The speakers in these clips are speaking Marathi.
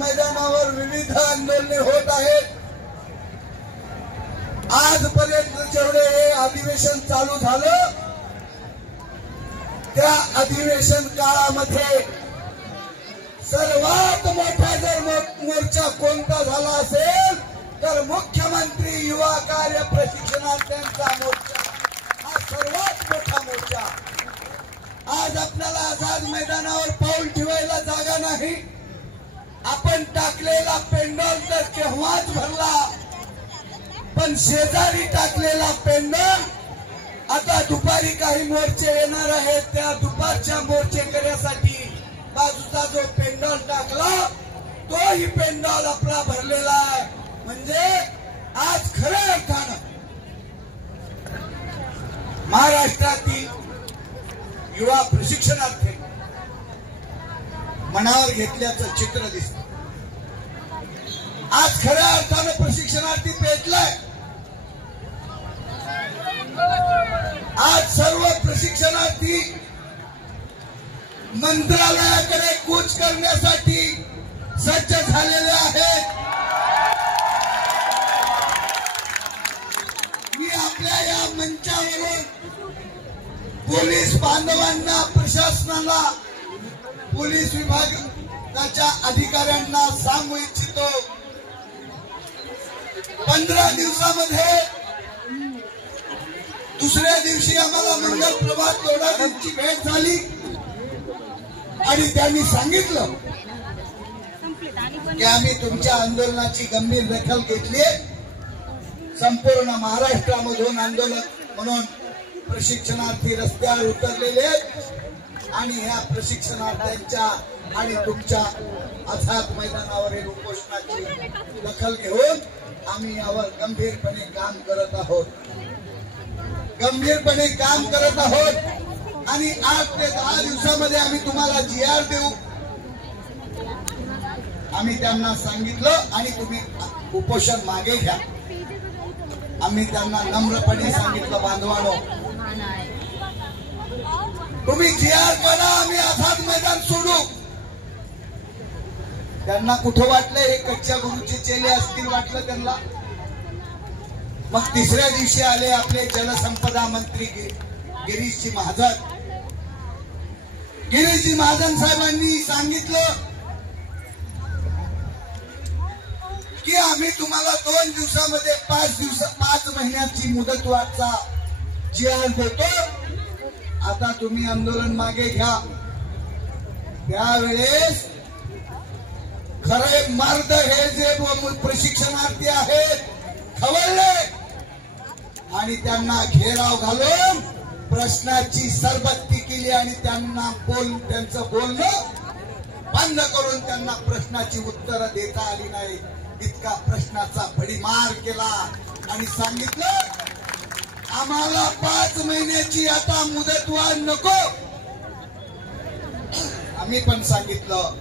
मैदानावर विविध आंदोलने होत आहेत। आजपर्यंत जेवढे हे अधिवेशन चालू झालं त्या अधिवेशन काळामध्ये सर्वात मोठा जर मोर्चा कोणता झाला असेल तर मुख्यमंत्री युवा कार्य प्रशिक्षणार्थ्यांचा मोर्चा हा सर्वात मोठा मोर्चा। आज आपल्याला आझाद मैदानावर पाऊल ठेवायला जागा नाही। आपण टाकलेला पेंडॉल तर केव्हाच भरला, पण शेजारी टाकलेला पेंडॉल आता दुपारी काही मोर्चे येणार आहेत, त्या दुपारच्या मोर्चे करण्यासाठी बाजूचा जो पेंडॉल टाकला तोही पेंडॉल आपला भरलेला आहे। म्हणजे आज खऱ्या अर्थानं महाराष्ट्रातील युवा प्रशिक्षणार्थी मनावर घेतल्याचं चित्र दिसतं। आज खऱ्या अर्थानं प्रशिक्षणार्थी पेटलाय। आज सर्व प्रशिक्षणार्थी मंत्रालयाकडे कूच करण्यासाठी सज्ज झालेले आहेत। मी आपल्या या मंचावरून पोलीस बांधवांना, प्रशासनाला, पोलीस विभागाच्या अधिकाऱ्यांना सांगू इच्छितो, 15 दिवसामध्ये दुसऱ्या दिवशी आम्हाला मंगल प्रभात लोढाजींची भेट झाली आणि त्यांनी सांगितलं की आम्ही तुमच्या आंदोलनाची गंभीर दखल घेतली। संपूर्ण महाराष्ट्रामधून आंदोलन म्हणून प्रशिक्षणार्थी रस्त्यावर उतरलेले आणि ह्या प्रशिक्षणार्थ्यांच्या आणि तुमच्या आझाद मैदानावरील उपोषणाची दखल घेऊन आम्ही यावर गंभीरपणे काम करत आहोत, गंभीरपणे काम करत आहोत आणि 8 ते 10 दिवसामध्ये आम्ही तुम्हाला GR देऊ। आम्ही त्यांना सांगितलं आणि तुम्ही उपोषण मागे घ्या। आम्ही त्यांना नम्रपणे सांगितलं, बांधवांनो तुम्ही GR करा, आम्ही आझाद मैदान सोडू। त्यांना कुठं वाटलं हे कच्च्या गुरुचे चेले असतील वाटलं त्यांना। मग तिसऱ्या दिवशी आले आपले जलसंपदा मंत्री गिरीशजी महाजन। गिरीशजी महाजन साहेबांनी सांगितलं की आम्ही तुम्हाला 2 दिवसामध्ये 5 महिन्याची मुदतवाढचा GR देतो, आता तुम्ही आंदोलन मागे घ्या। त्यावेळेस खरे मर्द हे जे प्रशिक्षणार्थी आहेत खवळले आणि त्यांना घेराव घालून प्रश्नाची सरबत्ती केली आणि त्यांचं बोलणं बंद करून त्यांना प्रश्नाची उत्तरं देता आली नाही। इतका प्रश्नाचा भडीमार केला आणि सांगितलं आम्हाला 5 महिन्याची आता मुदतवाढ नको। आम्ही पण सांगितलं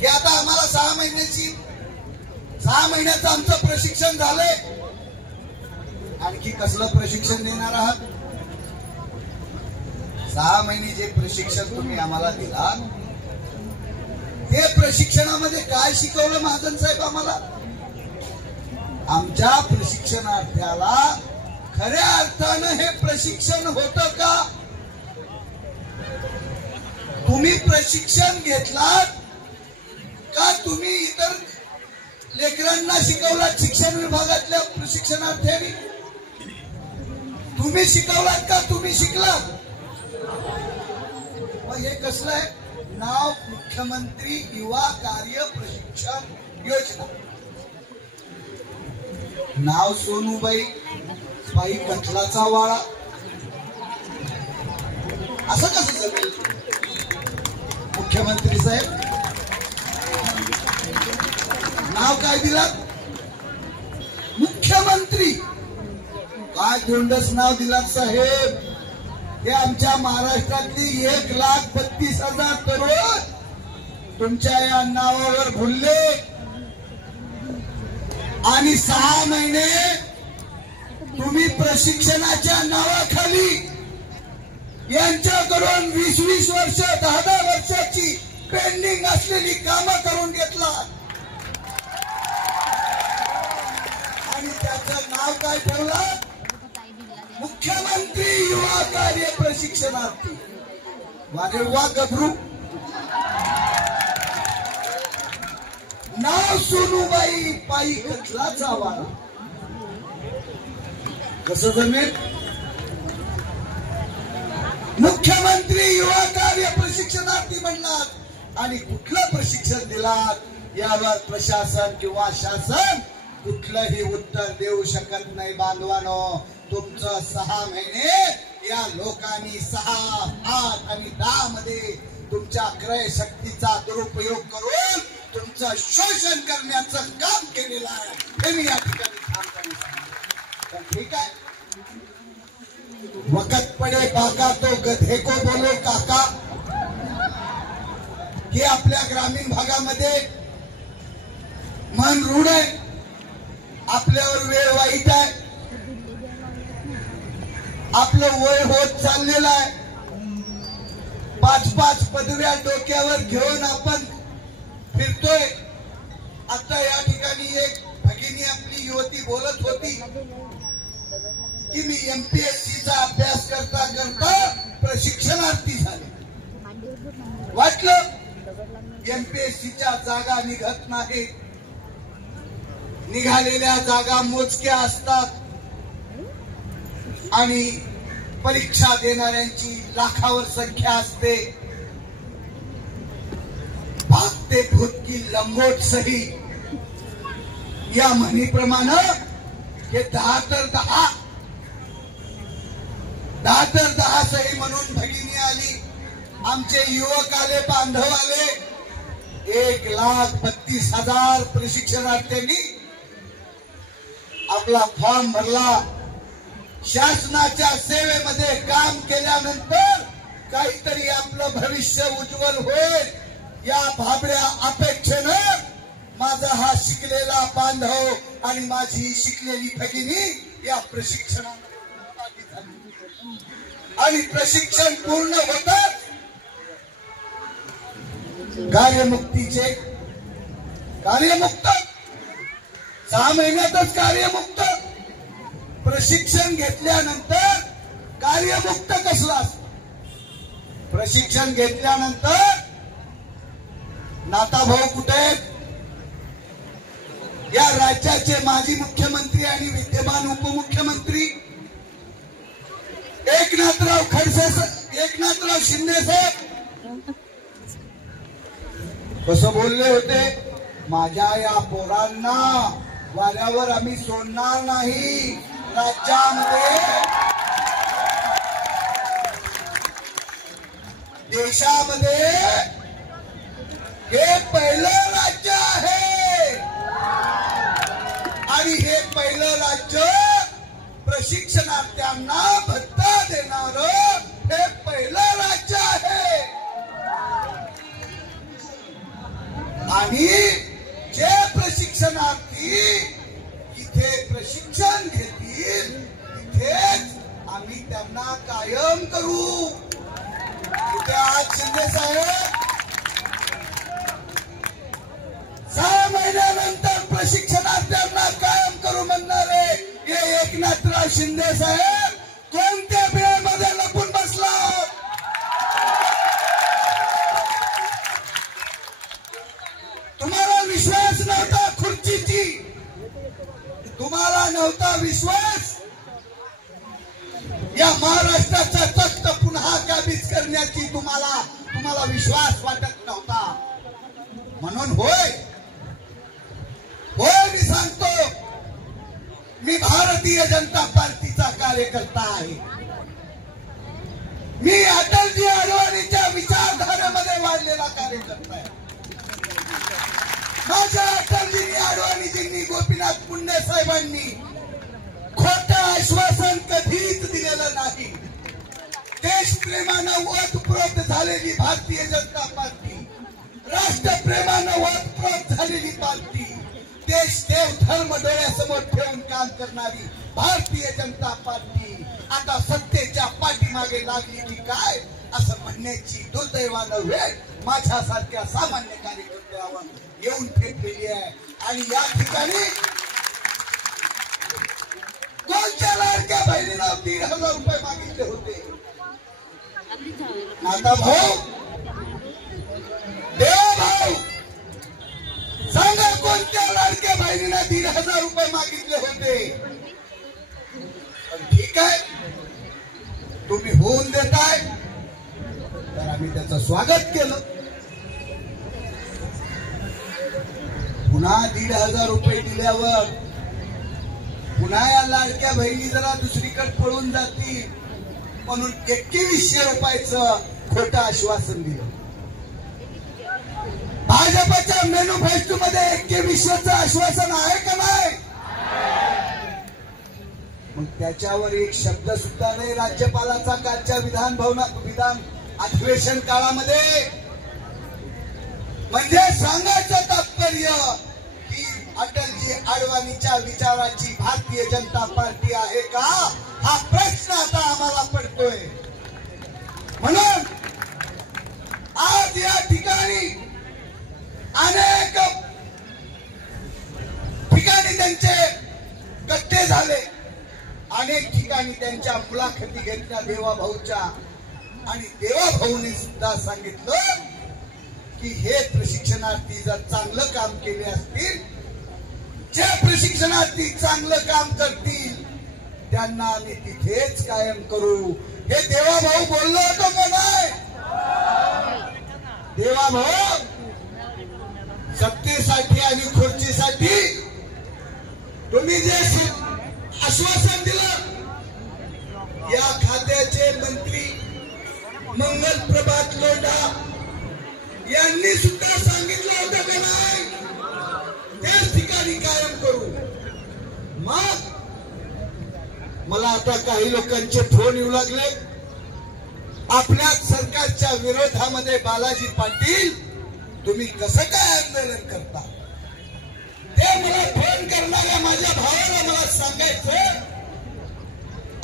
की आता आम्हाला 6 महिन्याचं आमचं प्रशिक्षण झालंय, आणखी कसलं प्रशिक्षण देणार आहात? 6 महिने जे प्रशिक्षण तुम्ही आम्हाला दिला ते प्रशिक्षणामध्ये काय शिकवलं महाजन साहेब आम्हाला? आमच्या प्रशिक्षणार्थ्याला खऱ्या अर्थानं हे प्रशिक्षण होतं का? तुम्ही प्रशिक्षण घेतलात का तुम्ही इतर लेकरांना शिकवलात? शिक्षण विभागातल्या प्रशिक्षणार्थ्यांनी तुम्ही शिकवलात का तुम्ही शिकलात? मग हे कसलं आहे? नाव मुख्यमंत्री युवा कार्य प्रशिक्षण योजना, नाव सोनूबाई बाई कथलाचा वाळा, असं कसं जमेल? मुख्यमंत्री साहेब नाव काय दिलं? मुख्यमंत्री। काय गोंडस नाव दिलात साहेब? ते आमच्या महाराष्ट्रातली 1,32,000 तरुण तुमच्या या नावावर भुलले आणि 6 महिने तुम्ही प्रशिक्षणाच्या नावाखाली यांच्याकडून 20-20 वर्ष 10-10 वर्षाची पेंडिंग असलेली कामं करून घेतला आणि त्याचं नाव काय ठेवलं? मुख्यमंत्री युवा कार्य प्रशिक्षणार्थी. वारे वा गभरू. नाव सोनूबाई पायी कथलाचा वारा. कसं जमेल? मुख्यमंत्री युवा कार्य प्रशिक्षणार्थी म्हणणार आणि कुठलं प्रशिक्षण दिलात यावर प्रशासन किंवा शासन कुठलंही उत्तर देऊ शकत नाही. बांधवानो, तुमचं 6 महिने या लोकांनी 6, 8 आणि 10 मध्ये तुमच्या क्रय शक्तीचा दुरुपयोग करून तुमचं शोषण करण्याचं काम केलेलं आहे. हे मी या ठिकाणी ठामपणे सांगतो. ठीक आहे, वक्त पडे बाका तो गधे को बोलो काका. हे आपल्या ग्रामीण भागामध्ये मन रूढ आहे. आपल्यावर वेळ वाईट आहे. आपलं वय होत चाललेलं आहे. 5-5 पदव्या डोक्यावर घेऊन आपण फिरतोय. आता या ठिकाणी एक भगिनी आपली युवती बोलत होती की मी MPSCचा अभ्यास करता करता प्रशिक्षणार्थी झाले. वाटलं MPSCच्या जागा निघत नाही. निघालेल्या जागा मोजक्या असतात आणि परीक्षा देणाऱ्यांची लाखावर संख्या असते. भागते भूत की लंगोट सही या म्हणीप्रमाणे हे 10 तर 10 सही म्हणून भगिनी आली. आमचे युवक आले, बांधव आले. 1,32,000 प्रशिक्षणार्थ्यांनी आपला फॉर्म भरला. शासनाच्या सेवेमध्ये काम केल्यानंतर काहीतरी आपलं भविष्य उज्ज्वल होईल या भाबड्या अपेक्षेनं माझा हा शिकलेला बांधव आणि माझी शिकलेली भगिनी या प्रशिक्षणामध्ये सहभागी झाली. आणि प्रशिक्षण पूर्ण होतात कार्यमुक्तीचे कार्यमुक्त 6 महिन्यातच कार्यमुक्त. प्रशिक्षण घेतल्यानंतर कार्यमुक्त कसला असतं? प्रशिक्षण घेतल्यानंतर नाताभाऊ कुठे आहेत? या राज्याचे माजी मुख्यमंत्री आणि विद्यमान उपमुख्यमंत्री एकनाथराव खडसे, एकनाथराव शिंदे साहेब कसं बोलले होते? माझ्या या पोरांना वाऱ्यावर आम्ही सोडणार नाही. राज्यामध्ये, देशामध्ये हे पहिलं राज्य आहे आणि हे पहिलं राज्य प्रशिक्षणार्थ्यांना भत्ता देणार हे पहिलं राज्य आहे. आणि जे प्रशिक्षणार्थी इथे प्रशिक्षण घेतील तिथेच आम्ही त्यांना कायम करू. इथे आज शिंदे साहेब 6 महिन्यानंतर प्रशिक्षणार्थ्यांना कायम करू म्हणणारे हे एकनाथराव शिंदे साहेब कोणत्या बिळामध्ये लपून बसला? तुम्हाला विश्वास नव्हता खुर्चीची, तुम्हाला नव्हता विश्वास या महाराष्ट्राचा तख्त पुन्हा काबीज करण्याची तुम्हाला विश्वास वाटत नव्हता. म्हणून होय मी सांगतो, मी भारतीय जनता पार्टीचा कार्यकर्ता आहे. मी अटलजी अडवाणीच्या विचारधारेमध्ये वाढलेला कार्यकर्ता आहे. माझ्या अटलजींनी, अडवाणीजींनी, गोपीनाथ मुंडे साहेबांनी खोटं आश्वासन कधीच दिलेलं नाही. देशप्रेमानं ओतप्रोत झालेली भारतीय जनता पार्टी, राष्ट्रप्रेमानं ओतप्रोत झालेली पार्टी, देश देव धर्म डोळ्यासमोर ठेवून काम करणारी भारतीय जनता पार्टी आता सत्तेच्या पाठीमागे लागली की काय? असं म्हणण्याची दुर्दैवानं वेळ माझ्यासारख्या सामान्य कार्यकर्त्यावर येऊन ठेपलेली आहे. आणि या ठिकाणी कोणत्या लाडक्या बहिणीला 1,500 रुपये मागितले होते? आता भाऊ, देवा भाऊ, सांगा कोणत्या लाडक्या बहिणीला 1,500 रुपये मागितले होते? ठीक आहे, तुम्ही होऊन देताय तर आम्ही त्याचं स्वागत केलं. पुन्हा 1,500 रुपये दिल्यावर पुन्हा या लाडक्या बहिणी जरा दुसरीकडे पळून जातील म्हणून 2100 रुपयाचं खोटं आश्वासन दिलं. भाजपच्या मॅनिफेस्टो मध्ये 2100चं आश्वासन आहे का नाही? मग त्याच्यावर एक शब्द सुद्धा नाही राज्यपालाचा कालच्या विधान अधिवेशन काळामध्ये. म्हणजे सांगायचं तात्पर्य की अटलजी अडवाणीच्या विचाराची भारतीय जनता पार्टी आहे का, हा प्रश्न आता आम्हाला पडतोय. म्हणून आज या ठिकाणी अनेक ठिकाणी त्यांचे गट्टे झाले, अनेक ठिकाणी त्यांच्या मुलाखती घेतल्या देवाभाऊच्या, आणि देवाभाऊने सुद्धा सांगितलं की हे प्रशिक्षणार्थी जर चांगलं काम केले असतील, जे प्रशिक्षणार्थी चांगलं काम करतील त्यांना आम्ही तिथेच कायम करू. हे देवाभाऊ बोललो होतो का नाही? देवाभाऊ सत्तेसाठी आणि खुर्चीसाठी तुम्ही जे आश्वासन दिलं, या खात्याचे मंत्री मंगल प्रभात लोढा यांनी सुद्धा सांगितलं होतं का नाही? त्याच ठिकाणी कायम करू. मग मला आता काही लोकांचे फोन येऊ लागले, आपल्या सरकारच्या विरोधामध्ये बालाजी पाटील तुम्ही कसं काय आंदोलन करता? ते मला फोन करणाऱ्या माझ्या भावाला मला सांगायचं,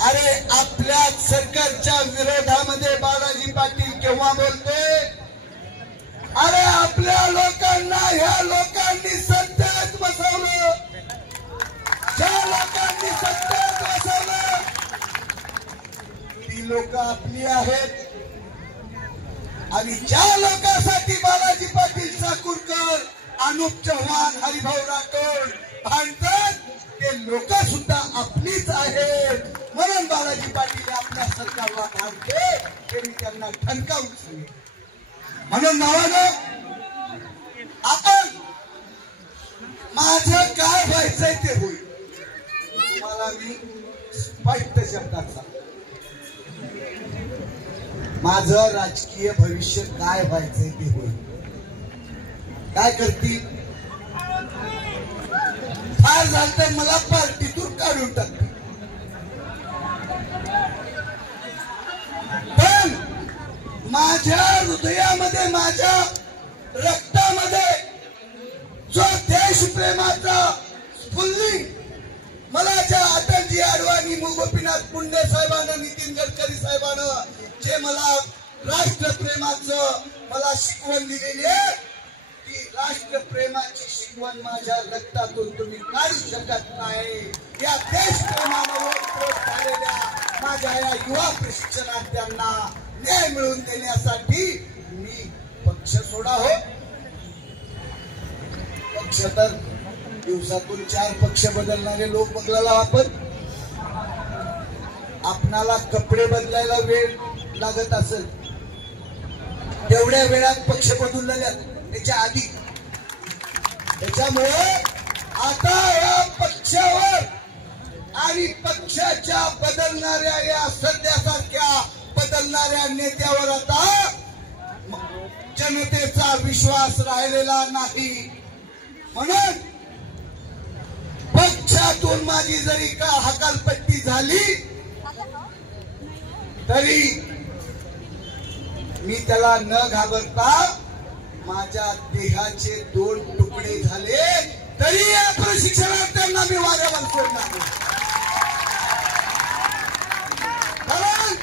अरे आपल्या सरकारच्या विरोधामध्ये बालाजी पाटील केव्हा बोलतोय? अरे आपल्या लोकांना ह्या लोकांनी सत्तेत बसवलं, ज्या लोकांनी सत्तेत बसवलं ती लोक आपली आहेत, आणि ज्या लोकांसाठी बालाजी पाटील चाकूरकर, अनुप चव्हाण, हरिभाऊ राठोड भांडतात ते लोक सुद्धा आपलीच आहेत. म्हणून बालाजी पाटील आपल्या सरकारला भांडते, ते मी त्यांना ठणकावून सांगेन. म्हणून नावानं आपण माझं काय व्हायचंय ते होईल. तुम्हाला मी स्पष्ट शब्दात सांगतो, माझं राजकीय भविष्य काय व्हायचंय ते होईल. काय करतील? फार झालं तर मला पार्टीतून काढून टाकतील, पण माझ्या हृदयामध्ये, माझ्या रक्तामध्ये जो देशप्रेमाचा स्फुल्लिंग मला ज्या अटलजी अडवाणी, गोपीनाथ मुंडे साहेबांना, नितीन गडकरी साहेबांना जे मला राष्ट्रप्रेमाचं मला शिकवण दिलेली आहे, की राष्ट्रप्रेमाची शिकवण माझ्या रक्तातून तुम्ही काढू शकत नाही. या देशप्रेमानं ओतप्रोत झालेल्या माझ्या या युवा प्रशिक्षणार्थ्यांना न्याय मिळवून देण्यासाठी मी पक्ष सोडा हो. पक्ष तर दिवसातून 4 पक्ष बदलणारे लोक बघायला आपण. आपणाला कपडे बदलायला वेळ लागत असेल, तेवढ्या वेळात पक्ष बदललेल्यात त्याच्या आधी. त्याच्यामुळे आता या पक्षावर आणि पक्षाच्या बदलणाऱ्या या सध्यासारख्या बदलणाऱ्या नेत्यावर आता जनतेचा विश्वास राहिलेला नाही. म्हणून पक्षातून माझी जरी का हकालपट्टी झाली तरी मी त्याला न घाबरता, माझ्या देहाचे 2 तुकडे झाले तरी या प्रशिक्षणार्थ्यांना मी वाऱ्यावर सोडणार नाही. कारण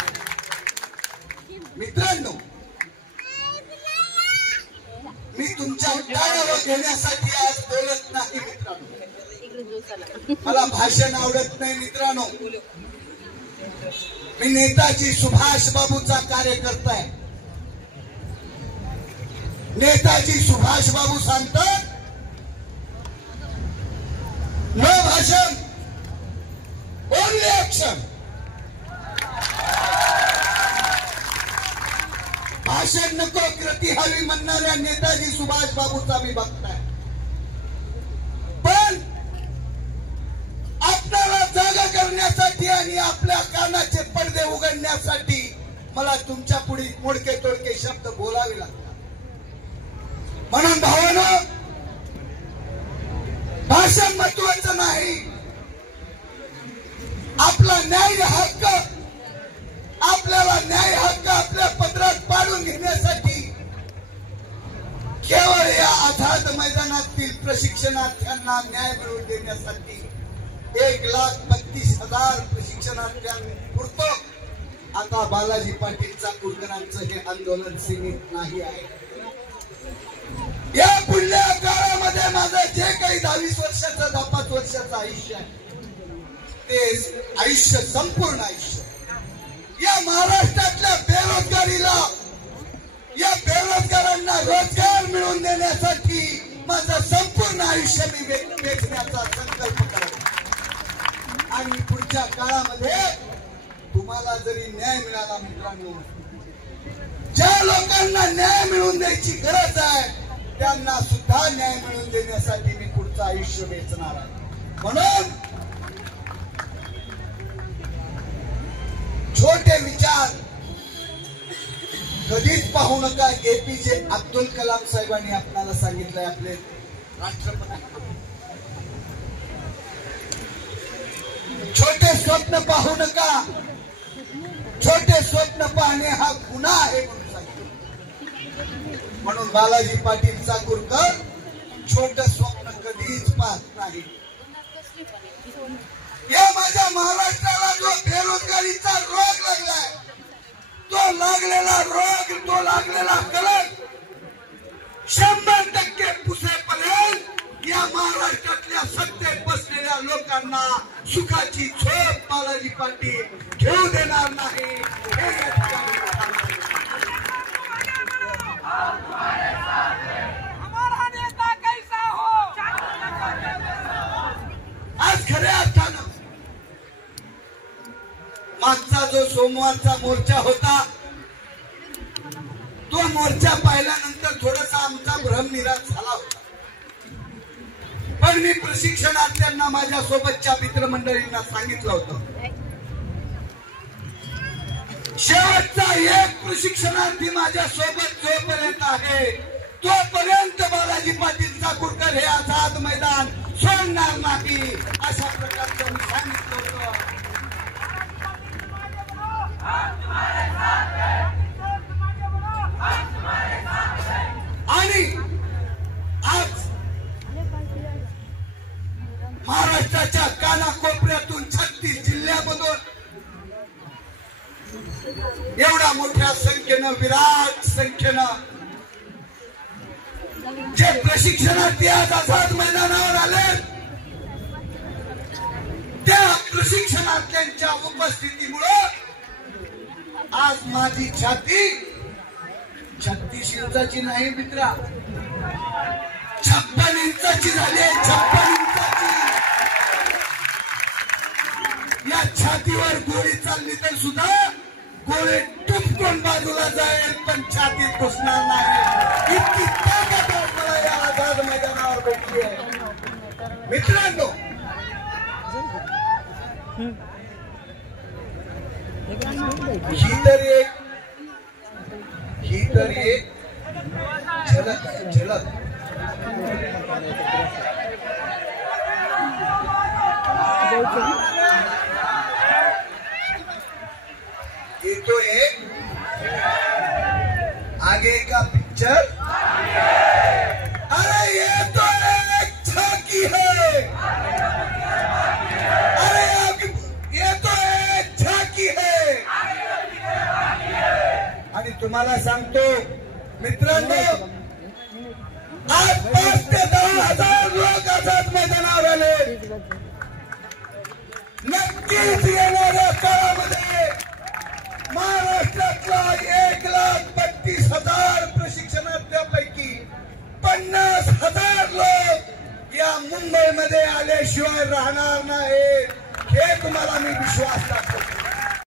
मित्रांनो, घेण्यासाठी आज बोलत नाही मित्रांनो, मला भाषण आवडत नाही मित्रांनो. मी नेताजी सुभाष बाबूचा कार्यकर्ता आहे. नेताजी सुभाष बाबू सांगतात, नो भाषण ओनली ऍक्शन. भाषण नको कृती हवी म्हणणाऱ्या नेताजी सुभाष बाबूचा मी बघताय. पण आपल्याला जागा करण्यासाठी आणि आपल्या कानाचे पडदे उघडण्यासाठी मला तुमच्या पुढे मोडके तोडके शब्द बोलावे लागतात. म्हणून भावानो, भाषण महत्वाचं नाही. आपला न्याय हक्क, आपल्याला न्याय हक्क आपल्या पदरात पाडून घेण्यासाठी केवळ या आझाद मैदानातील प्रशिक्षणार्थ्यांना न्याय मिळवून देण्यासाठी 1,32,000 प्रशिक्षणार्थ्यांपुरतो आता बालाजी पाटील चाकूरकरांचं हे आंदोलन सीमित नाही आहे. या पुढल्या काळामध्ये माझं जे काही 22 वर्षाचं 10-5 वर्षाचं आयुष्य आहे ते आयुष्य, संपूर्ण आयुष्य या महाराष्ट्रातल्या बेरोजगारीला, या बेरोजगारांना रोजगार मिळवून देण्यासाठी माझं संपूर्ण आयुष्य मी वेचण्याचा संकल्प करतो. आणि पुढच्या काळामध्ये तुम्हाला जरी न्याय मिळाला मित्रांनो, ज्या लोकांना न्याय मिळवून द्यायची गरज आहे त्यांना सुद्धा न्याय मिळवून देण्यासाठी मी पुढचं आयुष्य वेचणार आहे. म्हणून छोटे विचार कधीच पाहू नका. एपीजे अब्दुल कलाम साहेबांनी आपल्याला सांगितलंय, आपले राष्ट्रपती. छोटे स्वप्न पाहू नका. छोटे स्वप्न पाहणे हा गुन्हा आहे म्हणून सांगितलं. म्हणून बालाजी पाटील चाकूरकर छोट स्वप्न कधीच पाहत नाही. या माझ्या महाराष्ट्राला जो बेरोजगारीचा रोग लागलाय, तो लागलेला रोग, तो लागलेला कलंक 100% पुसेपर्यंत या महाराष्ट्रातल्या सत्तेत बसलेल्या लोकांना सुखाची झोप बालाजी पाटील घेऊ देणार नाही. आज खऱ्या अर्थानं मागचा जो सोमवारचा मोर्चा होता, तो मोर्चा पाहिल्यानंतर थोडासा आमचा भ्रमनिराश झाला होता. पण मी प्रशिक्षणार्थ्यांना, माझ्या सोबतच्या मित्रमंडळींना सांगितलं होतं, शेवटचा एक प्रशिक्षणार्थी माझ्या सोबत जोपर्यंत आहे तोपर्यंत बालाजी पाटील चाकूरकर हे आझाद मैदान सोडणार नाही, अशा प्रकारचं मी सांगितलं होतं. आणि आज महाराष्ट्राच्या कानाकोपऱ्यातून 36 जिल्ह्यामधून एवढ्या मोठ्या संख्येनं, विराट संख्येनं जे प्रशिक्षणार्थी आज आझाद मैदानावर आले, त्या प्रशिक्षणार्थ्यांच्या उपस्थितीमुळे आज माझी छाती 36 इंचाची नाही मित्रा, 56 इंचाची झाली. 56 इंचाची. या छातीवर गोळी चालली तर सुद्धा गोळी टुपकून बाजूला जाईल, पण छातीत घुसणार नाही. इतकी ताकद मला या आझाद मैदानावर भेटली आहे मित्रांनो. ही तर एक झलक आहे, झलक. ये तो एक आगे का पिक्चर, अरे ये तो एक झांकी है, अरे ये तो एक झांकी है. आणि तुम्हाला सांगतो मित्रांनो, आज 5 ते 10,000 लोक आझाद मैदानावर आले. नक्कीच येणाऱ्या काळामध्ये महाराष्ट्रातल्या 1,32,000 प्रशिक्षणार्थ्यांपैकी 50,000 लोक या मुंबईमध्ये आल्याशिवाय राहणार नाहीत, हे तुम्हाला मी विश्वास दाखवतो.